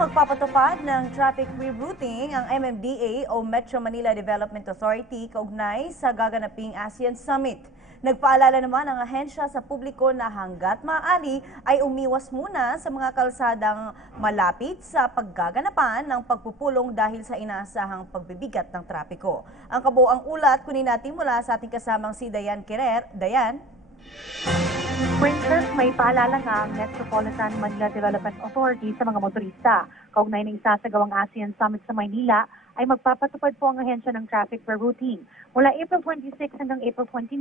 Magpapatupad ng traffic rerouting ang MMDA o Metro Manila Development Authority kaugnay sa gaganaping ASEAN Summit. Nagpaalala naman ang ahensya sa publiko na hanggat maaari ay umiwas muna sa mga kalsadang malapit sa paggaganapan ng pagpupulong dahil sa inaasahang pagbibigat ng trapiko. Ang kabuuang ulat kunin natin mula sa ating kasamang si Dayan Kirer. Dayan? Princess, may paalala nga ang Metropolitan Manila Development Authority sa mga motorista. Kaugnay ng isasagawang ASEAN Summit sa Maynila, ay magpapatupad po ang ahensya ng traffic rerouting. Mula April 26 hanggang April 29,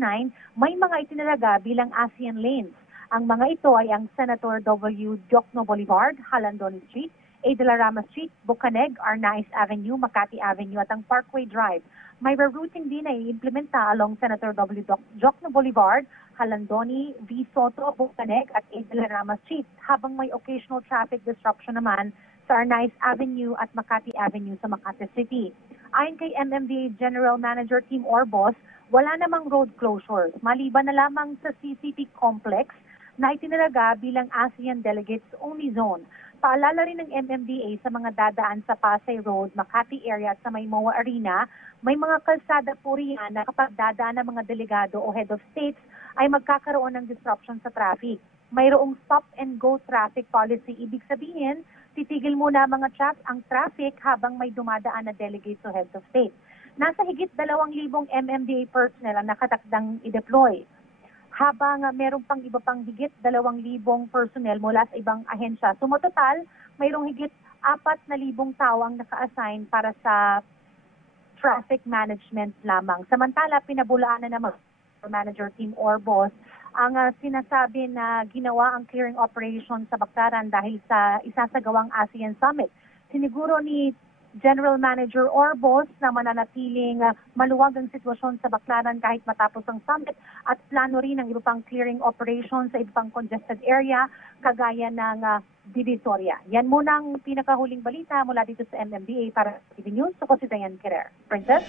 may mga itinalaga bilang ASEAN lanes. Ang mga ito ay ang Senator W. Diokno Boulevard, Halandoni Street, A. de la Rama Street, Bucaneg, Arnaiz Avenue, Makati Avenue at ang Parkway Drive. May rerouting din ay implementa along Senator W. Diokno Boulevard, Halandoni, V. Soto, Bucaneg at A. de la Rama Street, habang may occasional traffic disruption naman sa Arnaiz Avenue at Makati Avenue sa Makati City. Ayon kay MMDA General Manager Team Orbos, wala namang road closures, maliban na lamang sa CCT complex na itinalaga bilang ASEAN Delegates Only Zone. Paalala rin ng MMDA sa mga dadaan sa Pasay Road, Makati area at sa may MOA Arena, may mga kalsada po riyan na kapag dadaan ng mga delegado o head of states ay magkakaroon ng disruption sa traffic. Mayroong stop and go traffic policy. Ibig sabihin, titigil muna ang traffic habang may dumadaan na delegates o heads of state. Nasa higit 2,000 MMDA personnel ang nakatakdang i-deploy, habang meron pang iba pang higit 2,000 personnel mula sa ibang ahensya. So total, mayroong higit 4,000 tao ang naka-assign para sa traffic management lamang. Samantala, pinabulaan na naman Manager Team Orbos ang sinasabi na ginawa ang clearing operation sa Baclaran dahil sa isasagawang ASEAN Summit. Siniguro ni General Manager Orbos na mananatiling maluwag ang sitwasyon sa Baclaran kahit matapos ang summit at plano rin ang iba pang clearing operation sa iba pang congested area kagaya ng Divisoria. Yan muna ang pinakahuling balita mula dito sa MMDA para sa TV News. Ako si Dayan Kirer. Princess?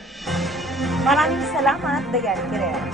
Maraming salamat, Dayan Kirer.